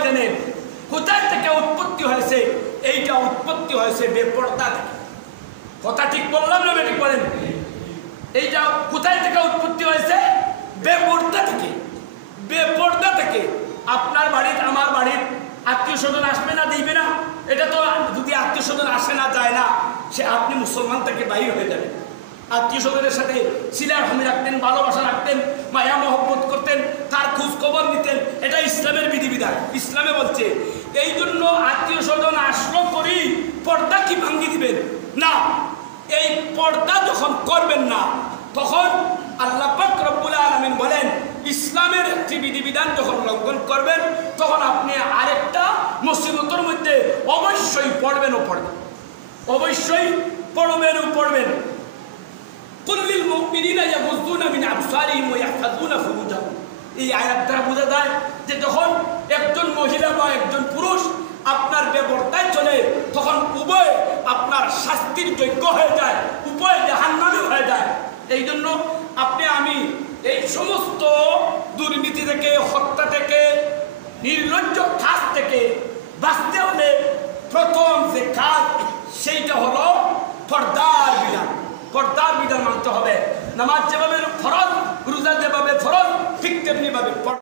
ময়দানে কোথায় থেকে উৎপত্তি হয়েছে? এইটা উৎপত্তি হয়েছে বেপর্দা থেকে। কথা ঠিক বললাম না বেঠিক বলেন? এইটা কোথায় থেকে উৎপত্তি হয়েছে? বেপর্দা থেকে। বেপর্দা থেকে। আপনার বাড়ির আমার বাড়ির আত্মীয় স্বজন আসবে না, দিবে না? এটা তো যদি আত্মীয় স্বজন আসে না, যায় না, সে আপনি মুসলমান থেকে বাহির হয়ে যাবেন। আত্মীয় স্বজনের সাথে সিলার হামি রাখতেন, ভালোবাসা রাখতেন, মায়া মহব্বত করতেন, তার খোঁজ খবর নিতেন। এটা ইসলামের বিধিবিধান। ইসলামে বলছে এই জন্য আত্মীয় স্বজন আসলো করি পর্দা কি ভাঙ্গি দিবেন না। এই পর্দা যখন করবেন না, তখন আল্লাহ পাক রব্বুল আলামিন বলেন ইসলামের একটি বিধিবিধান যখন লঙ্ঘন করবেন, তখন আপনি আরেকটা মুসিবতের মধ্যে অবশ্যই পড়বেন ও পড়বেন, অবশ্যই পড়বেন ও পড়বেন। কুল্লিল মুমিনিনা ইয়াগুযুনা মিন আবসারিহিম ওয়া ইয়াহফাযুনা ফুরুজাহুম। এই আয়াত দ্বারা বোঝা যায় যে যখন একজন মহিলা বা একজন পুরুষ আপনার বেপরদায় চলে, তখন উভয় আপনার শাস্তির যোগ্য হয়ে যায়, উভয় জাহান্নামী হয়ে যায়। এই জন্য আপনি আমি এই সমস্ত দুর্নীতি থেকে, হত্যা থেকে, নির্লজ্জ কাজ থেকে বাঁচতে হলে প্রথম যে কাজ সেইটা হলো পর্দার বিধান। পর্দার বিধান মানতে হবে। নামাজ যেভাবে ফরজ, রোজা যেভাবে ফরজ, ঠিক তেমনি ভাবে